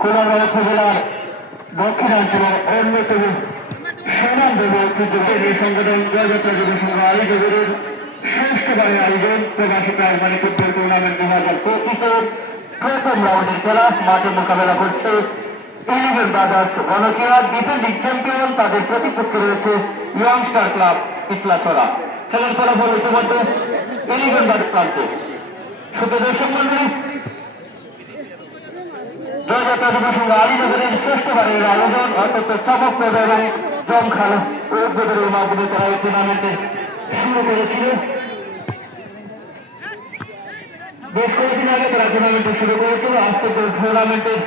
কোলাগাঁও উপজেলার দক্ষিণাঞ্চলের অন্যতম ঐতিহ্যবাহী এই সংগঠন জয়যাত্রা যুব সংঘ আয়োজকের ষষ্ঠবারের আয়োজন প্রবাসী প্রাইমারি ফুটবল টুর্নামেন্ট দু হাজার পঁচিশের প্রথম রাউন্ডের খেলা, মাঠে মোকাবেলা করছে ইলেভেন তাদের প্রতিপক্ষ রয়েছে ইয়ংস্টার ক্লাব ইসলাচড়া খেলার ফলাফল ইতিমধ্যে ইলেভেন ব্রাদার্স প্রান্তে। শুধু দর্শক যুব সংঘ আলীনগরের শ্রেষ্ঠবারের আয়োজন অত্যন্ত চমকপ্রদ এবং জমখালো উদ্বোধনের মাধ্যমে তারা এই টুর্নামেন্টে শুরু করেছিল বেশ কয়েকদিন আগে তারা টুর্নামেন্টে শুরু করেছিল আজ থেকে টুর্নামেন্টের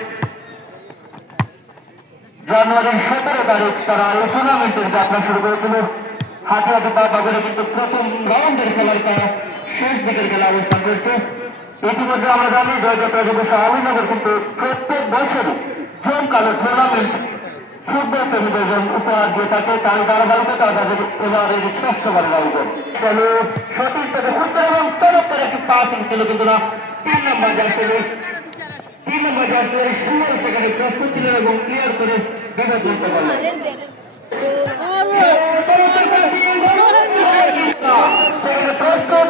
জানুয়ারির সতেরো তারিখ তারা এই টুর্নামেন্টের যাত্রা শুরু করেছিল হাতিয়াতে বা বাজারে কিন্তু প্রথম রাউন্ডের খেলায় তারা শেষ দিকের খেলা অবস্থান করছে ইতিমধ্যে আমরা জানি জয়যাত্রা যুব আলীনগর কিন্তু প্রত্যেক বছরই জমকালো টুর্নামেন্ট ফুটবল জন্য উপহার দিয়ে থাকে। তার ধারাবাহিকতা তারা তাদের এবারের ষষ্ঠবারের আয়োজন। চলো সঠিক থেকে ফুটবল এবং চমৎকার একটি পাসিং ছিল কিন্তু না। তিন নম্বর যাচ্ছে তিন নম্বর যাচ্ছে সুন্দর সেখানে প্রস্তুত ছিলেন এবং ক্লিয়ার করে বেগত করতে পারলেন সেখানে প্রস্তুত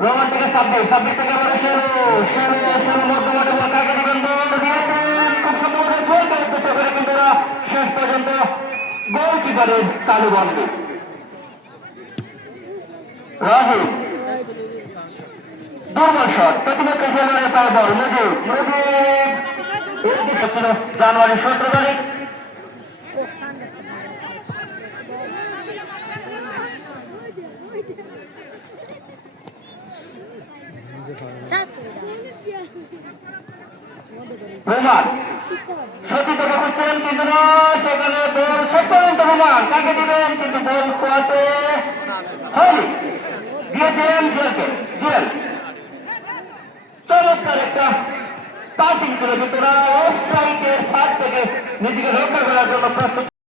রোমান থেকে সাব্বিশ সাব্বিশ থেকে আবার শেরু। শেরু শেরু মধ্যমাঠে কাকে দিবেন খুব সম্ভবত গোল জানুয়ারি সতেরো তারিখ রোমান সতীত করছেন কিন্তু না সেখানে বল শেষ পর্যন্ত রোমান কাকে দিবেন কিন্তু বল খোয়াতে হয়নি দিয়েছেন জুয়েলকে জুয়েল চমৎকার একটা নিজেকে রক্ষা করার জন্য প্রস্তুত